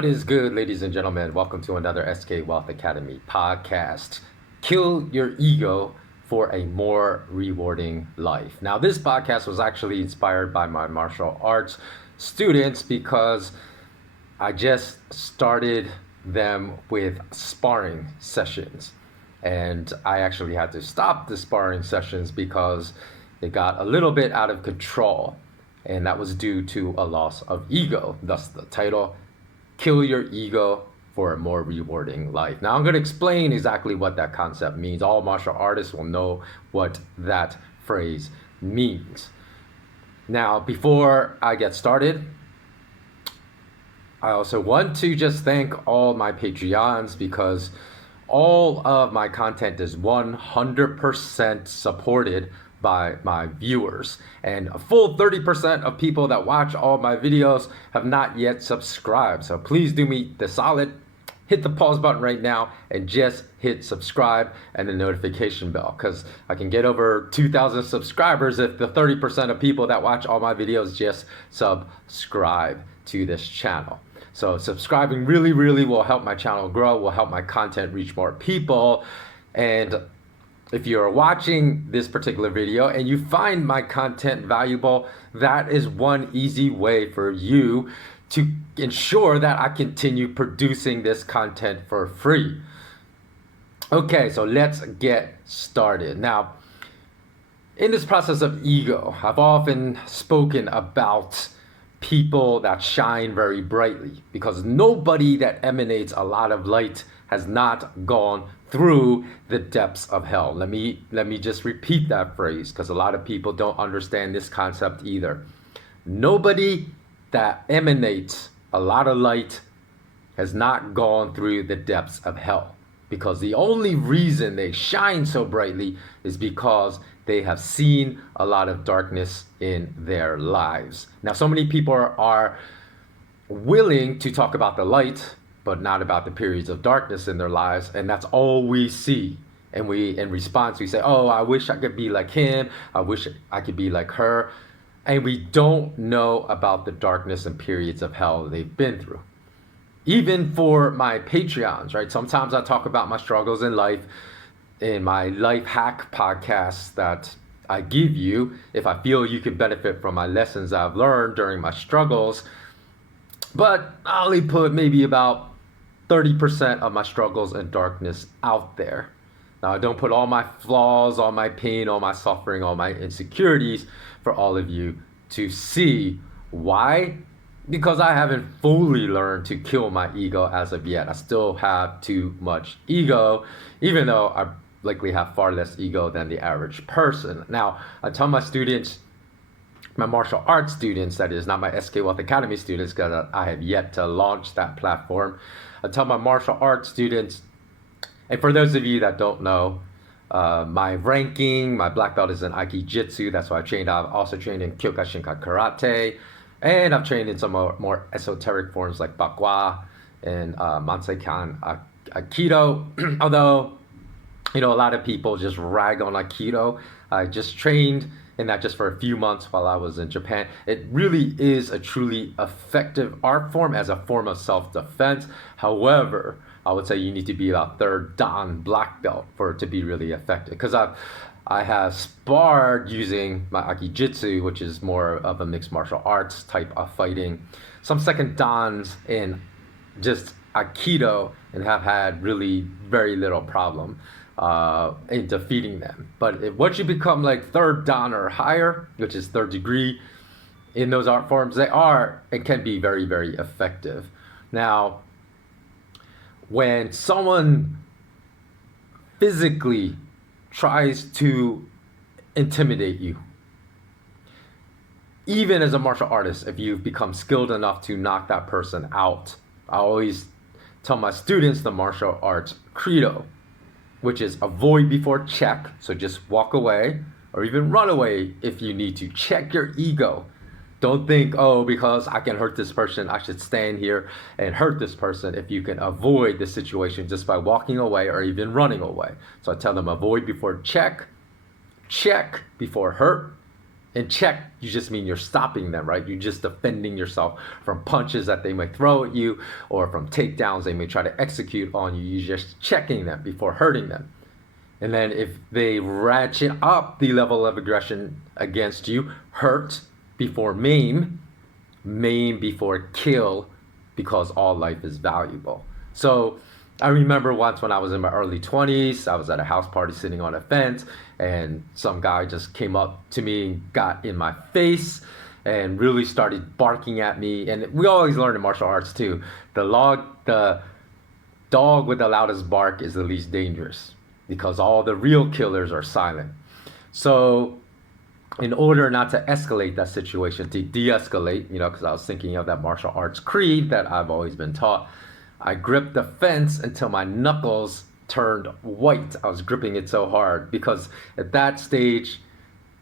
What is good, ladies and gentlemen? Welcome to another SK Wealth Academy podcast. Kill your ego for a more rewarding life. Now, this podcast was actually inspired by my martial arts students because I just started them with sparring sessions. And I actually had to stop the sparring sessions because they got a little bit out of control. And that was due to a loss of ego, thus the title, Kill Your Ego for a More Rewarding Life. Now I'm going to explain exactly what that concept means. All martial artists will know what that phrase means. Now, before I get started, I also want to just thank all my Patreons because all of my content is 100% supported by my viewers, and a full 30% of people that watch all my videos have not yet subscribed. So please do me the solid, hit the pause button right now and just hit subscribe and the notification bell, because I can get over 2,000 subscribers if the 30% of people that watch all my videos just subscribe to this channel. So subscribing really will help my channel grow, will help my content reach more people. And if you're watching this particular video and you find my content valuable, that is one easy way for you to ensure that I continue producing this content for free. Okay, so let's get started. Now, in this process of ego, I've often spoken about people that shine very brightly, because nobody that emanates a lot of light has not gone through the depths of hell. Let me just repeat that phrase, because a lot of people don't understand this concept either. Nobody that emanates a lot of light has not gone through the depths of hell, because the only reason they shine so brightly is because they have seen a lot of darkness in their lives. Now, so many people are willing to talk about the light, but not about the periods of darkness in their lives, and that's all we see. And we, in response, we say, oh, I wish I could be like him, I wish I could be like her. And we don't know about the darkness and periods of hell they've been through. Even for my Patreons, right? Sometimes I talk about my struggles in life in my life hack podcasts that I give you if I feel you can benefit from my lessons I've learned during my struggles. But I only put maybe about 30% of my struggles and darkness out there. Now, I don't put all my flaws, all my pain, all my suffering, all my insecurities for all of you to see. Why? Because I haven't fully learned to kill my ego as of yet. I still have too much ego, even though I likely have far less ego than the average person. Now, I tell my students, my martial arts students, that is, not my SK Wealth Academy students, because I have yet to launch that platform. I tell my martial arts students, and for those of you that don't know, my ranking, my black belt is in Aikijitsu. That's why I trained. I've also trained in Kyokushinkai Karate, and I've trained in some more esoteric forms like Bakwa and Manseikan Aikido. Although, you know, a lot of people just rag on Aikido. I just trained in that just for a few months while I was in Japan. It really is a truly effective art form as a form of self-defense. However, I would say you need to be about third dan black belt for it to be really effective. Because I have sparred using my Aikijitsu, which is more of a mixed martial arts type of fighting, some second dans in just Aikido, and have had really very little problem in defeating them. But once you become like third dan or higher, which is third degree in those art forms, it can be very effective. Now, when someone physically tries to intimidate you, even as a martial artist, if you've become skilled enough to knock that person out, I always tell my students the martial arts credo, which is avoid before check. So just walk away or even run away if you need to. Check your ego. Don't think, oh, because I can hurt this person, I should stand here and hurt this person. If you can avoid the situation just by walking away or even running away. So I tell them avoid before check, check before hurt, And check, you just mean you're stopping them, right? You're just defending yourself from punches that they may throw at you or from takedowns they may try to execute on you. You're just checking them before hurting them. And then if they ratchet up the level of aggression against you, hurt before maim, maim before kill, because all life is valuable. So I remember once when I was in my early 20s, I was at a house party sitting on a fence, and some guy just came up to me and got in my face and really started barking at me. And we always learn in martial arts too, the dog with the loudest bark is the least dangerous, because all the real killers are silent. So in order not to escalate that situation, to de-escalate, because I was thinking of that martial arts creed that I've always been taught, I gripped the fence until my knuckles turned white. I was gripping it so hard because at that stage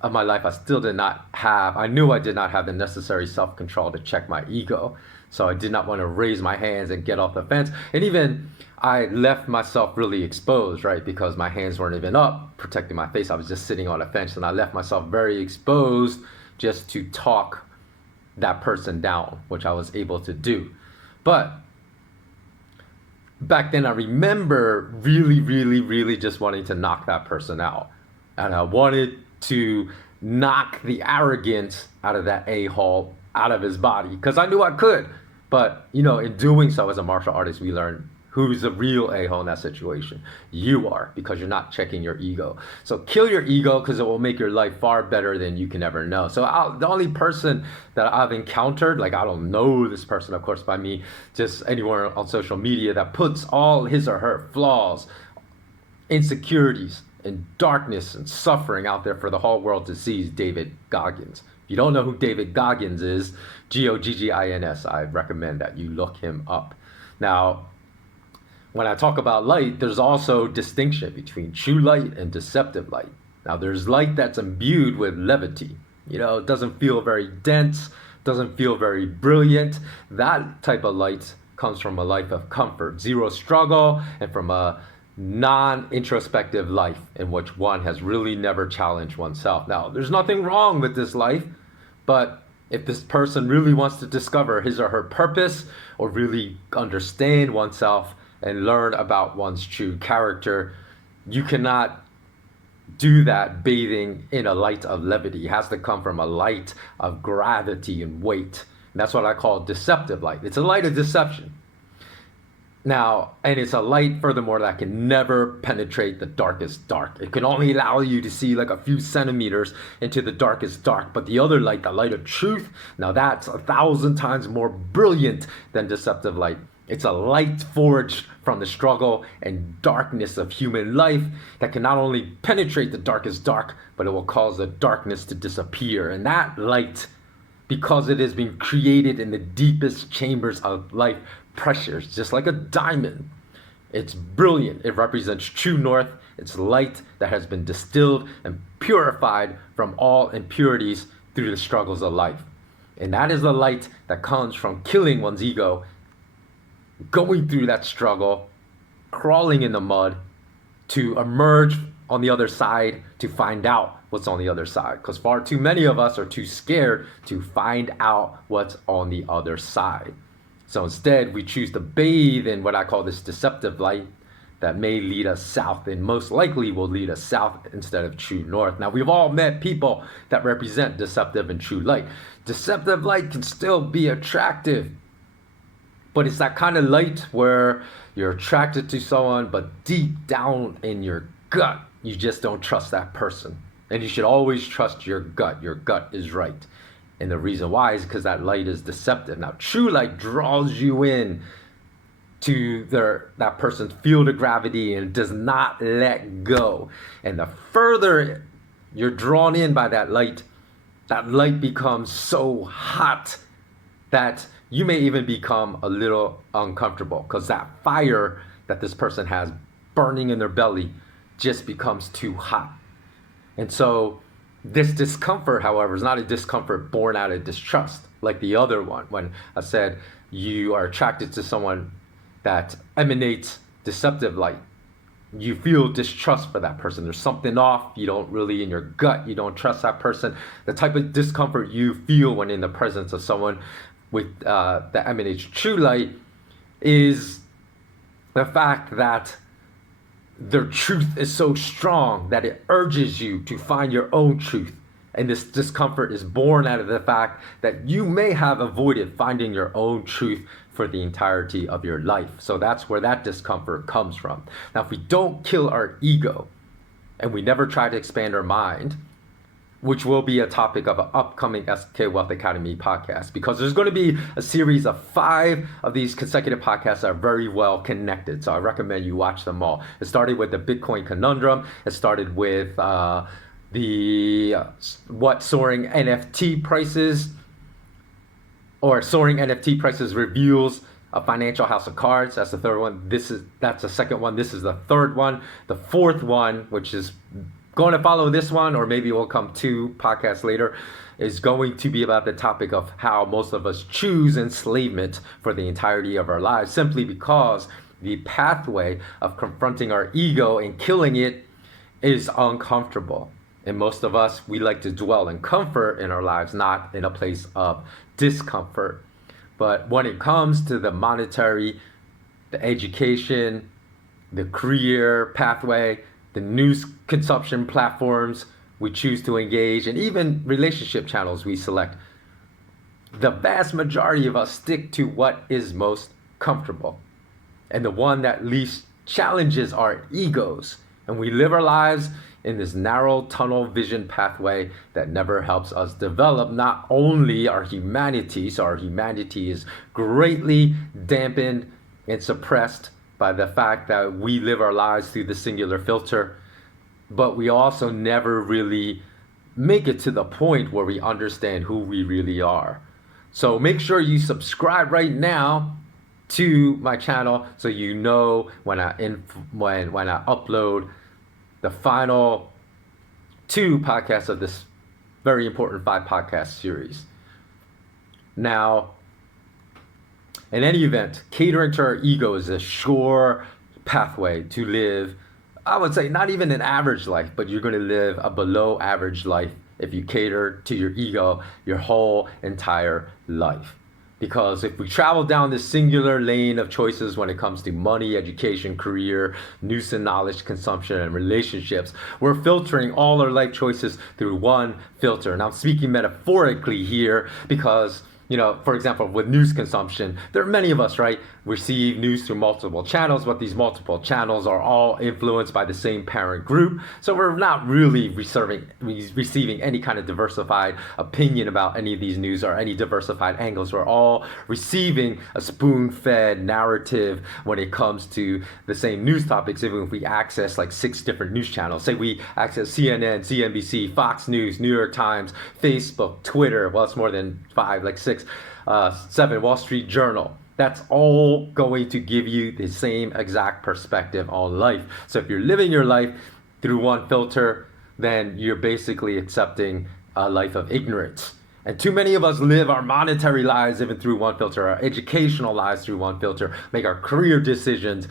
of my life, I knew I did not have the necessary self-control to check my ego. So I did not want to raise my hands and get off the fence. And even I left myself really exposed, right? Because my hands weren't even up, protecting my face. I was just sitting on a fence, and I left myself very exposed just to talk that person down, which I was able to do. But back then I remember really, really, really just wanting to knock that person out. And I wanted to knock the arrogance out of that a-hole, out of his body, because I knew I could. But, in doing so as a martial artist, we learn who's the real a-hole in that situation. You are, because you're not checking your ego. So kill your ego, because it will make your life far better than you can ever know. So the only person that I've encountered, I don't know this person, of course, by me, just anywhere on social media, that puts all his or her flaws, insecurities, and darkness and suffering out there for the whole world to see is David Goggins. If you don't know who David Goggins is, Goggins, I recommend that you look him up. Now, when I talk about light, there's also distinction between true light and deceptive light. Now, there's light that's imbued with levity. It doesn't feel very dense, doesn't feel very brilliant. That type of light comes from a life of comfort, zero struggle, and from a non-introspective life in which one has really never challenged oneself. Now, there's nothing wrong with this life, but if this person really wants to discover his or her purpose, or really understand oneself and learn about one's true character, you cannot do that bathing in a light of levity. It has to come from a light of gravity and weight. And that's what I call deceptive light. It's a light of deception. Now, and it's a light, furthermore, that can never penetrate the darkest dark. It can only allow you to see a few centimeters into the darkest dark. But the other light, the light of truth, now that's 1,000 times more brilliant than deceptive light. It's a light forged from the struggle and darkness of human life that can not only penetrate the darkest dark, but it will cause the darkness to disappear. And that light, because it has been created in the deepest chambers of life pressures, just like a diamond, it's brilliant. It represents true north. It's light that has been distilled and purified from all impurities through the struggles of life. And that is the light that comes from killing one's ego, going through that struggle, crawling in the mud to emerge on the other side to find out what's on the other side. Because far too many of us are too scared to find out what's on the other side. So instead, we choose to bathe in what I call this deceptive light that may lead us south, and most likely will lead us south instead of true north. Now, we've all met people that represent deceptive and true light. Deceptive light can still be attractive, but it's that kind of light where you're attracted to someone, but deep down in your gut, you just don't trust that person. And you should always trust your gut. Your gut is right. And the reason why is because that light is deceptive. Now, true light draws you in to that person's field of gravity and does not let go. And the further you're drawn in by that light becomes so hot that you may even become a little uncomfortable, because that fire that this person has burning in their belly just becomes too hot. And so this discomfort, however, is not a discomfort born out of distrust like the other one. When I said you are attracted to someone that emanates deceptive light, you feel distrust for that person. There's something off. You don't really, in your gut, you don't trust that person. The type of discomfort you feel when in the presence of someone with that emanates true light is the fact that their truth is so strong that it urges you to find your own truth. And this discomfort is born out of the fact that you may have avoided finding your own truth for the entirety of your life. So that's where that discomfort comes from. Now, if we don't kill our ego and we never try to expand our mind, which will be a topic of an upcoming SK Wealth Academy podcast, because there's going to be a series of 5 of these consecutive podcasts that are very well connected. So I recommend you watch them all. It started with the Bitcoin conundrum. It started with what soaring NFT prices reveals a financial house of cards. That's the third one. That's the second one. This is the third one. The fourth one, which is going to follow this one, or maybe we'll come 2 podcasts later, is going to be about the topic of how most of us choose enslavement for the entirety of our lives, simply because the pathway of confronting our ego and killing it is uncomfortable. And most of us, we like to dwell in comfort in our lives, not in a place of discomfort. But when it comes to the monetary, the education, the career pathway, the news consumption platforms we choose to engage, and even relationship channels we select, the vast majority of us stick to what is most comfortable and the one that least challenges our egos. And we live our lives in this narrow tunnel vision pathway that never helps us develop not only our humanity, so our humanity is greatly dampened and suppressed by the fact that we live our lives through the singular filter, but we also never really make it to the point where we understand who we really are. So make sure you subscribe right now to my channel so you know when I upload the final 2 podcasts of this very important 5 podcast series. Now, in any event, catering to our ego is a sure pathway to live, I would say, not even an average life, but you're going to live a below average life if you cater to your ego your whole entire life. Because if we travel down this singular lane of choices when it comes to money, education, career, news and knowledge consumption, and relationships, we're filtering all our life choices through one filter. And I'm speaking metaphorically here because, for example, with news consumption, there are many of us, right, receive news through multiple channels, but these multiple channels are all influenced by the same parent group. So we're not really receiving any kind of diversified opinion about any of these news or any diversified angles. We're all receiving a spoon-fed narrative when it comes to the same news topics, even if we access like 6 different news channels. Say we access CNN, CNBC, Fox News, New York Times, Facebook, Twitter. Well, it's more than 5, like 6, 7, Wall Street Journal. That's all going to give you the same exact perspective on life. So if you're living your life through one filter, then you're basically accepting a life of ignorance. And too many of us live our monetary lives even through one filter, our educational lives through one filter, make our career decisions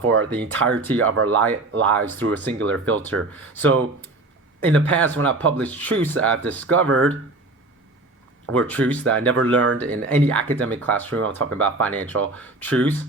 for the entirety of our lives through a singular filter. So in the past, when I published truths that I've discovered, were truths that I never learned in any academic classroom. I'm talking about financial truths.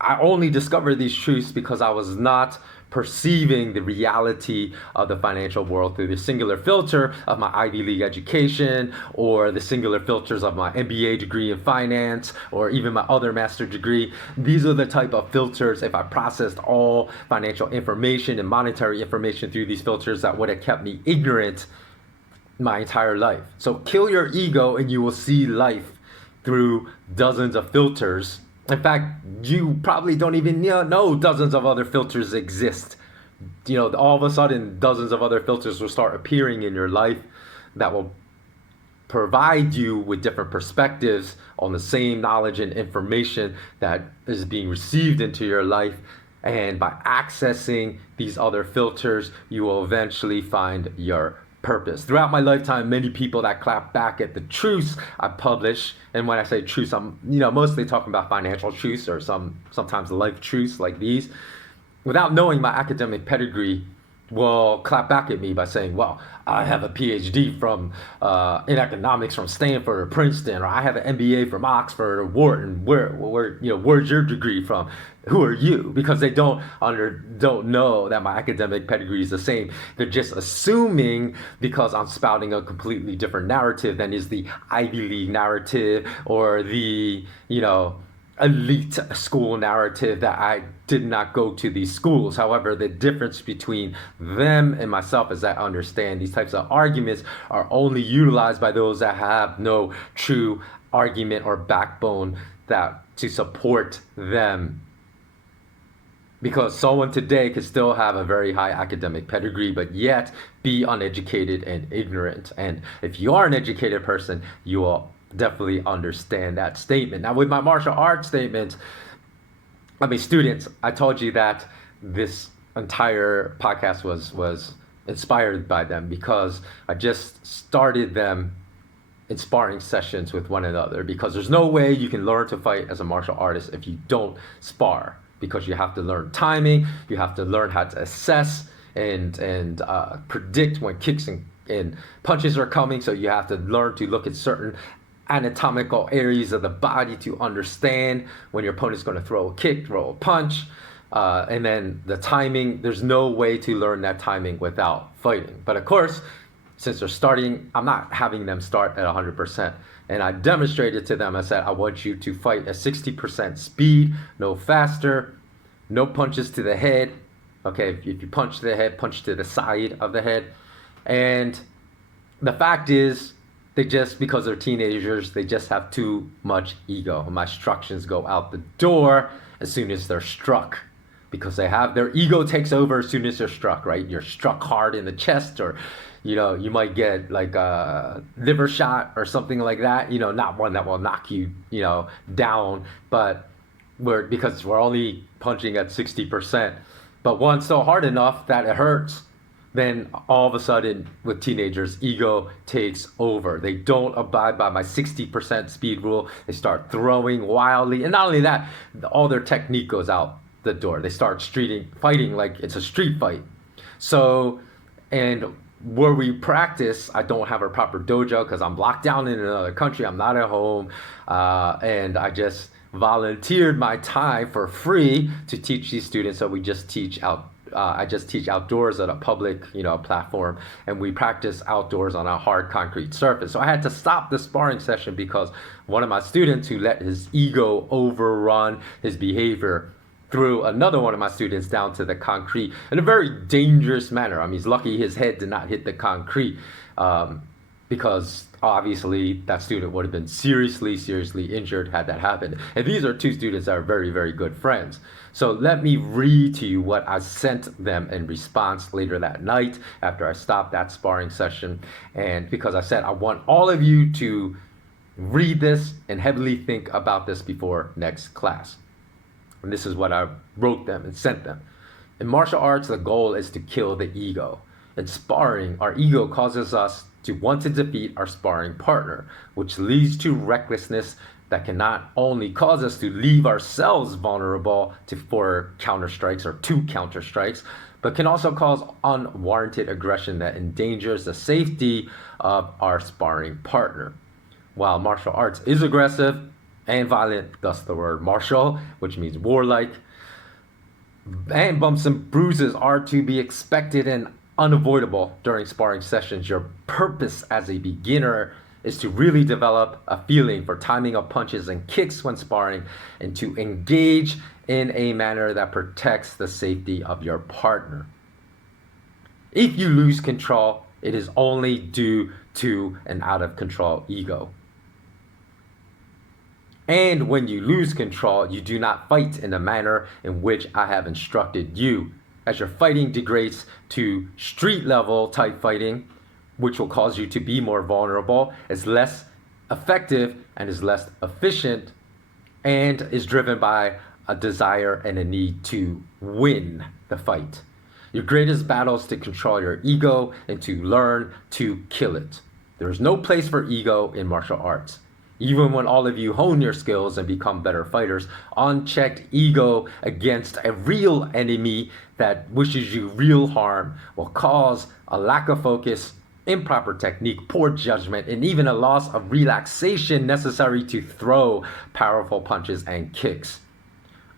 I only discovered these truths because I was not perceiving the reality of the financial world through the singular filter of my Ivy League education, or the singular filters of my MBA degree in finance, or even my other master's degree. These are the type of filters, if I processed all financial information and monetary information through these filters, that would have kept me ignorant my entire life. So kill your ego and you will see life through dozens of filters. In fact, you probably don't even know dozens of other filters exist. All of a sudden, dozens of other filters will start appearing in your life that will provide you with different perspectives on the same knowledge and information that is being received into your life. And by accessing these other filters, you will eventually find your purpose. Throughout my lifetime, many people that clap back at the truths I publish, and when I say truths, I'm mostly talking about financial truths or sometimes life truths like these. without knowing my academic pedigree, will clap back at me by saying, well, I have a PhD from in economics from Stanford or Princeton, or I have an MBA from Oxford or Wharton. Where's your degree from? Who are you? Because they don't know that my academic pedigree is the same. They're just assuming because I'm spouting a completely different narrative than is the Ivy League narrative or the, elite school narrative that I did not go to these schools. However, the difference between them and myself is that I understand these types of arguments are only utilized by those that have no true argument or backbone that to support them. Because someone today could still have a very high academic pedigree, but yet be uneducated and ignorant. And if you are an educated person, you will definitely understand that statement. Now, with my martial arts statements, students, I told you that this entire podcast was inspired by them because I just started them in sparring sessions with one another, because there's no way you can learn to fight as a martial artist if you don't spar, because you have to learn timing, you have to learn how to assess and predict when kicks and punches are coming. So you have to learn to look at certain anatomical areas of the body to understand when your opponent's going to throw a kick, throw a punch, and then the timing. There's no way to learn that timing without fighting. But of course, since they're starting, I'm not having them start at 100%. And I demonstrated to them, I said, I want you to fight at 60% speed, no faster, no punches to the head. Okay, if you punch to the head, punch to the side of the head. And the fact is, because they're teenagers, they just have too much ego. My instructions go out the door as soon as they're struck, because their ego takes over as soon as they're struck, right? You're struck hard in the chest, or, you might get like a liver shot or something like that, not one that will knock you, down, but because we're only punching at 60%, but one so hard enough that it hurts, then all of a sudden with teenagers, ego takes over. They don't abide by my 60% speed rule. They start throwing wildly. And not only that, all their technique goes out the door. They start fighting like it's a street fight. So, and where we practice, I don't have a proper dojo because I'm locked down in another country. I'm not at home. And I just volunteered my time for free to teach these students. So we just teach I just teach outdoors at a public, platform, and we practice outdoors on a hard concrete surface. So I had to stop the sparring session because one of my students, who let his ego overrun his behavior, threw another one of my students down to the concrete in a very dangerous manner. He's lucky his head did not hit the concrete, because obviously that student would have been seriously injured had that happened. And these are two students that are very, very good friends. So let me read to you what I sent them in response later that night after I stopped that sparring session. And because I said I want all of you to read this and heavily think about this before next class. And this is what I wrote them and sent them. In martial arts, the goal is to kill the ego. In sparring, our ego causes us to want to defeat our sparring partner, which leads to recklessness that can not only cause us to leave ourselves vulnerable for counter strikes or to counter strikes, but can also cause unwarranted aggression that endangers the safety of our sparring partner. While martial arts is aggressive and violent, thus the word martial, which means warlike, and bumps and bruises are to be expected and unavoidable during sparring sessions, your purpose as a beginner is to really develop a feeling for timing of punches and kicks when sparring, and to engage in a manner that protects the safety of your partner. If you lose control, it is only due to an out of control ego. And when you lose control, you do not fight in the manner in which I have instructed you, as your fighting degrades to street level type fighting, which will cause you to be more vulnerable, is less effective and is less efficient, and is driven by a desire and a need to win the fight. Your greatest battle is to control your ego and to learn to kill it. There is no place for ego in martial arts. Even when all of you hone your skills and become better fighters, unchecked ego against a real enemy that wishes you real harm will cause a lack of focus, improper technique, poor judgment, and even a loss of relaxation necessary to throw powerful punches and kicks.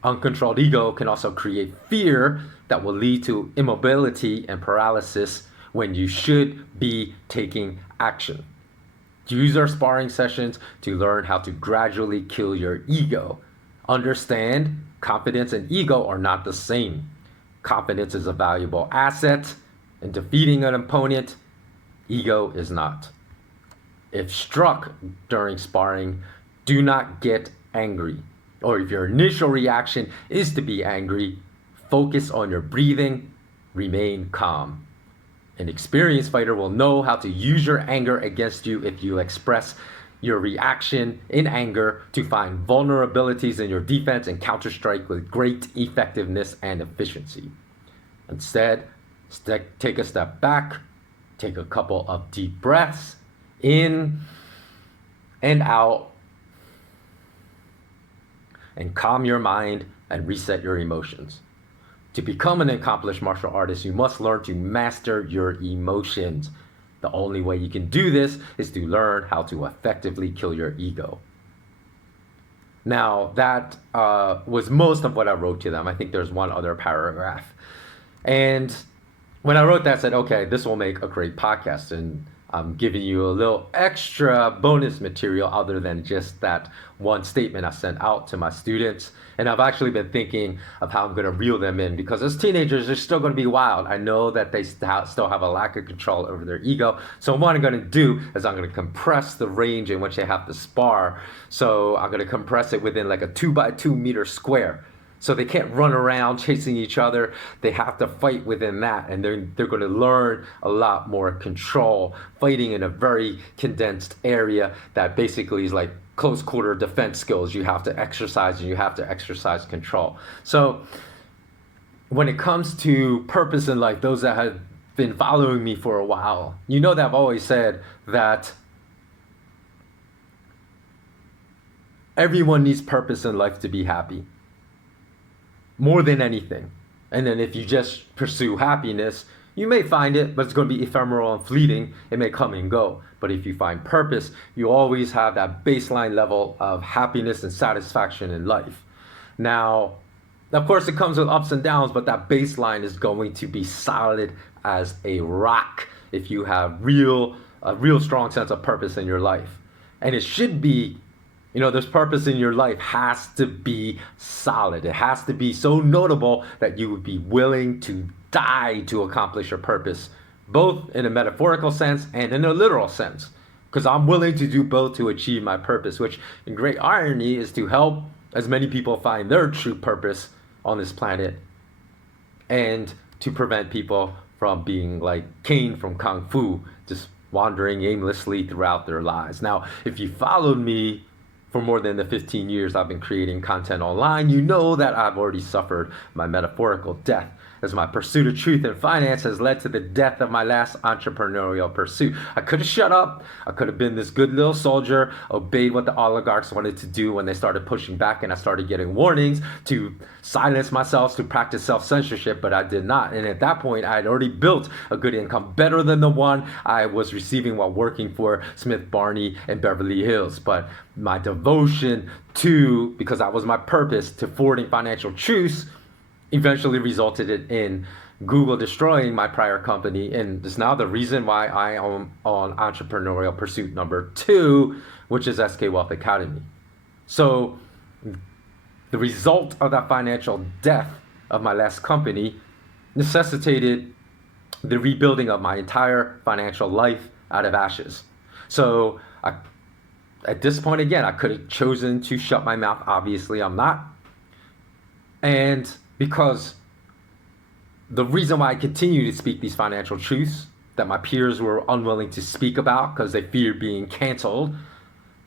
Uncontrolled ego can also create fear that will lead to immobility and paralysis when you should be taking action. Use our sparring sessions to learn how to gradually kill your ego. Understand, confidence and ego are not the same. Confidence is a valuable asset in defeating an opponent. Ego is not. If struck during sparring, do not get angry. Or if your initial reaction is to be angry, focus on your breathing, remain calm. An experienced fighter will know how to use your anger against you if you express your reaction in anger to find vulnerabilities in your defense and counter-strike with great effectiveness and efficiency. Instead, take a step back, take a couple of deep breaths, in and out, and calm your mind and reset your emotions. To become an accomplished martial artist, you must learn to master your emotions. The only way you can do this is to learn how to effectively kill your ego. Now, that was most of what I wrote to them. I think there's one other paragraph. And when I wrote that, I said, okay, this will make a great podcast. And I'm giving you a little extra bonus material other than just that one statement I sent out to my students. And I've actually been thinking of how I'm going to reel them in, because as teenagers, they're still going to be wild. I know that they still have a lack of control over their ego. So what I'm going to do is I'm going to compress the range in which they have to spar. So I'm going to compress it within like a 2x2 meter square. So they can't run around chasing each other. They have to fight within that, and they're going to learn a lot more control, fighting in a very condensed area that basically is like close quarter defense skills you have to exercise, and you have to exercise control. So when it comes to purpose in life, those that have been following me for a while, you know that I've always said that everyone needs purpose in life to be happy, more than anything. And then if you just pursue happiness, you may find it, but it's going to be ephemeral and fleeting. It may come and go. But if you find purpose, you always have that baseline level of happiness and satisfaction in life. Now, of course, it comes with ups and downs, but that baseline is going to be solid as a rock if you have a real strong sense of purpose in your life. And it should be, this purpose in your life has to be solid. It has to be so notable that you would be willing to die to accomplish your purpose, both in a metaphorical sense and in a literal sense. Because I'm willing to do both to achieve my purpose, which in great irony is to help as many people find their true purpose on this planet, and to prevent people from being like Caine from Kung Fu, just wandering aimlessly throughout their lives. Now, if you followed me for more than the 15 years I've been creating content online, you know that I've already suffered my metaphorical death, as my pursuit of truth and finance has led to the death of my last entrepreneurial pursuit. I could have shut up. I could have been this good little soldier, obeyed what the oligarchs wanted to do when they started pushing back, and I started getting warnings to silence myself, to practice self-censorship, but I did not. And at that point, I had already built a good income, better than the one I was receiving while working for Smith Barney in Beverly Hills. But my devotion to, because that was my purpose, to forwarding financial truths, eventually resulted in Google destroying my prior company, and it's now the reason why I am on entrepreneurial pursuit number 2, which is SK Wealth Academy. So the result of that financial death of my last company necessitated the rebuilding of my entire financial life out of ashes. So at this point, again, I could have chosen to shut my mouth. Obviously, I'm not. And because the reason why I continue to speak these financial truths that my peers were unwilling to speak about because they feared being canceled,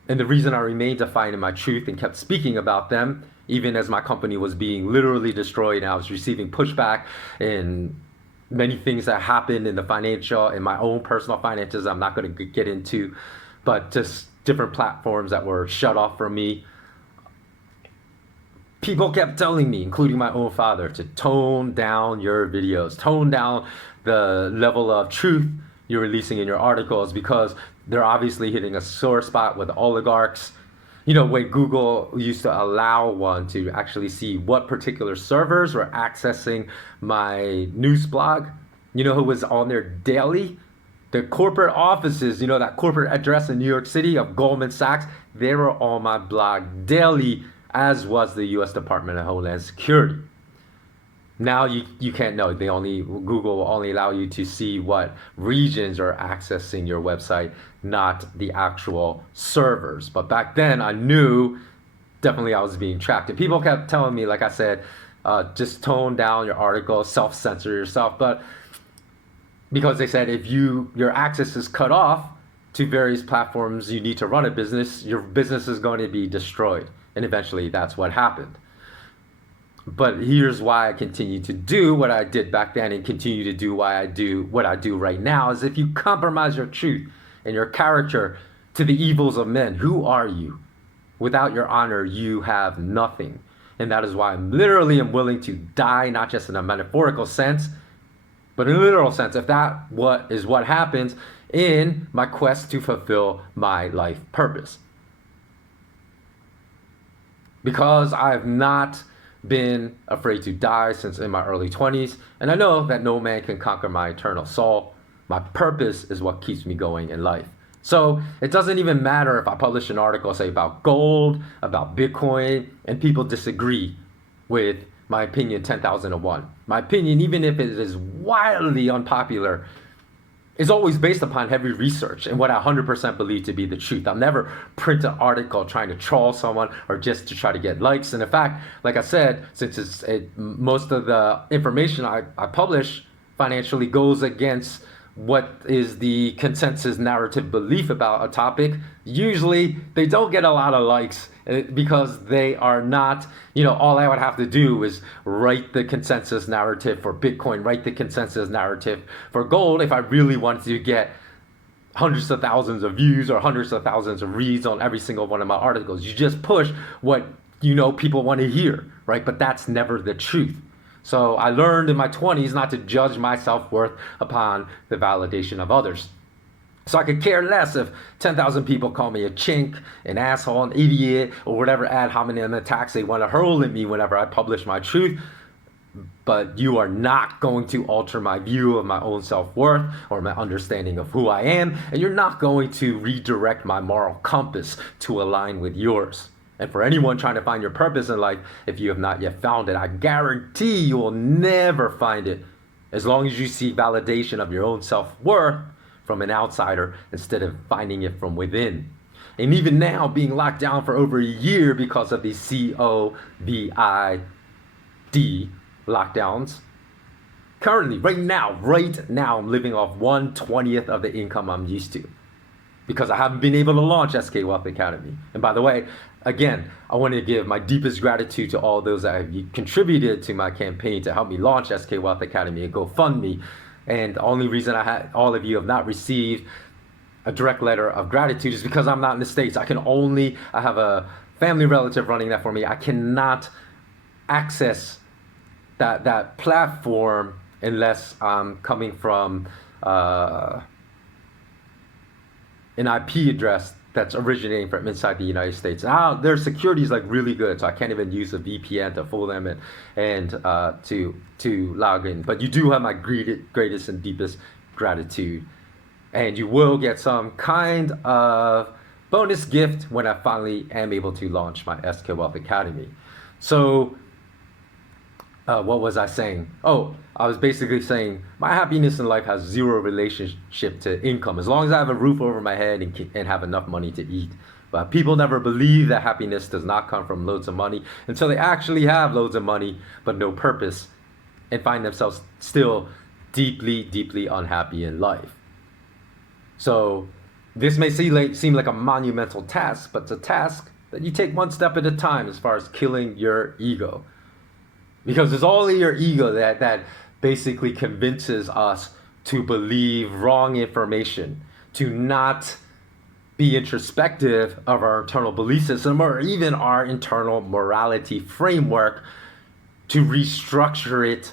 and the reason I remained defiant in my truth and kept speaking about them, even as my company was being literally destroyed and I was receiving pushback and many things that happened in the financial, in my own personal finances, I'm not going to get into, but just different platforms that were shut off from me. People kept telling me, including my own father, to tone down your videos, tone down the level of truth you're releasing in your articles, because they're obviously hitting a sore spot with oligarchs. You know, when Google used to allow one to actually see what particular servers were accessing my news blog, you know who was on there daily? The corporate offices, you know, that corporate address in New York City of Goldman Sachs, they were on my blog daily, as was the US Department of Homeland Security. Now you can't know. Google will only allow you to see what regions are accessing your website, not the actual servers. But back then I knew definitely I was being tracked. And people kept telling me, like I said, just tone down your article, self-censor yourself. But because they said if your access is cut off to various platforms you need to run a business, your business is going to be destroyed. And eventually that's what happened. But here's why I continue to do what I did back then and continue to do what I do right now, is if you compromise your truth and your character to the evils of men, who are you? Without your honor, you have nothing. And that is why I'm literally willing to die, not just in a metaphorical sense, but in a literal sense, if that is what happens in my quest to fulfill my life purpose. Because I've not been afraid to die since in my early 20s, and I know that no man can conquer my eternal soul. My purpose is what keeps me going in life. So it doesn't even matter if I publish an article, say, about gold, about Bitcoin, and people disagree with my opinion 10,001. My opinion, even if it is wildly unpopular, is always based upon heavy research and what I 100% believe to be the truth. I'll never print an article trying to troll someone or just to try to get likes. And in fact, like I said, since most of the information I publish financially goes against what is the consensus narrative belief about a topic, usually they don't get a lot of likes because they are not, all I would have to do is write the consensus narrative for Bitcoin, write the consensus narrative for gold if I really wanted to get hundreds of thousands of views or hundreds of thousands of reads on every single one of my articles. You just push what people want to hear, right? But that's never the truth. So I learned in my 20s not to judge my self-worth upon the validation of others. So I could care less if 10,000 people call me a chink, an asshole, an idiot, or whatever ad hominem attacks they want to hurl at me whenever I publish my truth. But you are not going to alter my view of my own self-worth or my understanding of who I am, and you're not going to redirect my moral compass to align with yours. And for anyone trying to find your purpose in life, if you have not yet found it, I guarantee you will never find it as long as you seek validation of your own self-worth from an outsider instead of finding it from within. And even now, being locked down for over a year because of these COVID lockdowns, currently, right now, I'm living off 1/20th of the income I'm used to, because I haven't been able to launch SK Wealth Academy. And by the way, again, I want to give my deepest gratitude to all those that have contributed to my campaign to help me launch SK Wealth Academy and GoFundMe. And the only reason all of you have not received a direct letter of gratitude is because I'm not in the States. I have a family relative running that for me. I cannot access that platform unless I'm coming from an IP address that's originating from inside the United States. Now their security is really good, so I can't even use a VPN to fool them and to log in. But you do have my greatest and deepest gratitude, and you will get some kind of bonus gift when I finally am able to launch my SK Wealth Academy. So what was I saying? Oh, I was basically saying my happiness in life has zero relationship to income. As long as I have a roof over my head and have enough money to eat. But people never believe that happiness does not come from loads of money until they actually have loads of money but no purpose and find themselves still deeply, deeply unhappy in life. So this may seem like a monumental task, but it's a task that you take one step at a time as far as killing your ego. Because it's only your ego that basically convinces us to believe wrong information, to not be introspective of our internal belief system or even our internal morality framework to restructure it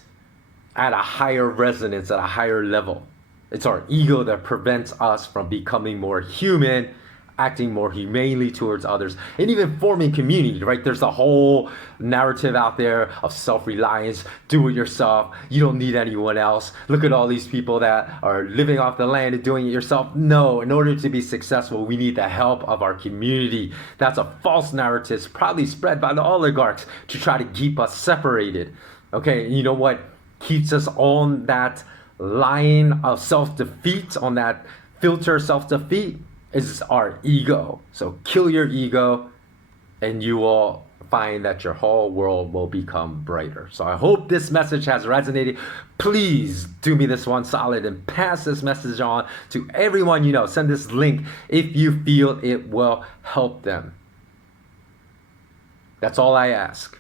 at a higher resonance, at a higher level. It's our ego that prevents us from becoming more human, acting more humanely towards others, and even forming community, right? There's a whole narrative out there of self-reliance, do it yourself, you don't need anyone else. Look at all these people that are living off the land and doing it yourself. No, in order to be successful, we need the help of our community. That's a false narrative, probably spread by the oligarchs to try to keep us separated. Okay, and you know what keeps us on that line of self-defeat, on that filter self-defeat? Is our ego. So kill your ego and you will find that your whole world will become brighter. So I hope this message has resonated. Please do me this one solid and pass this message on to everyone you know. Send this link if you feel it will help them. That's all I ask.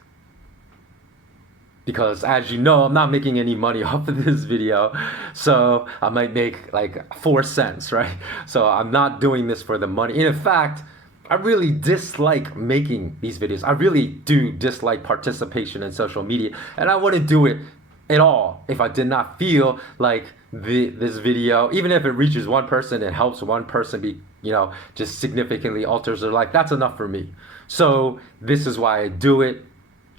Because as you know, I'm not making any money off of this video. So I might make like 4 cents, right? So I'm not doing this for the money. And in fact, I really dislike making these videos. I really do dislike participation in social media. And I wouldn't do it at all if I did not feel like this video, even if it reaches one person and helps one person be, just significantly alters their life, that's enough for me. So this is why I do it.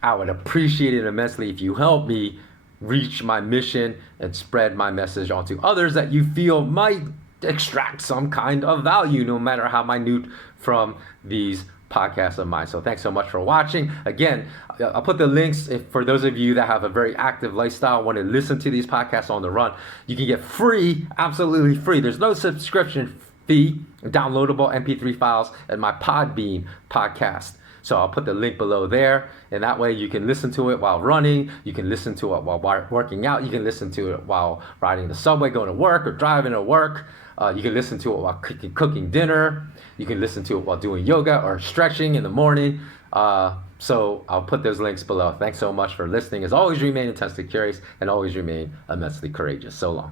I would appreciate it immensely if you help me reach my mission and spread my message onto others that you feel might extract some kind of value, no matter how minute, from these podcasts of mine. So thanks so much for watching. Again, I'll put the links for those of you that have a very active lifestyle, want to listen to these podcasts on the run. You can get free, absolutely free. There's no subscription fee, downloadable MP3 files, and my Podbean podcast. So I'll put the link below there, and that way you can listen to it while running, you can listen to it while working out, you can listen to it while riding the subway, going to work, or driving to work. You can listen to it while cooking dinner. You can listen to it while doing yoga or stretching in the morning. So I'll put those links below. Thanks so much for listening. As always, remain intensely curious and always remain immensely courageous. So long.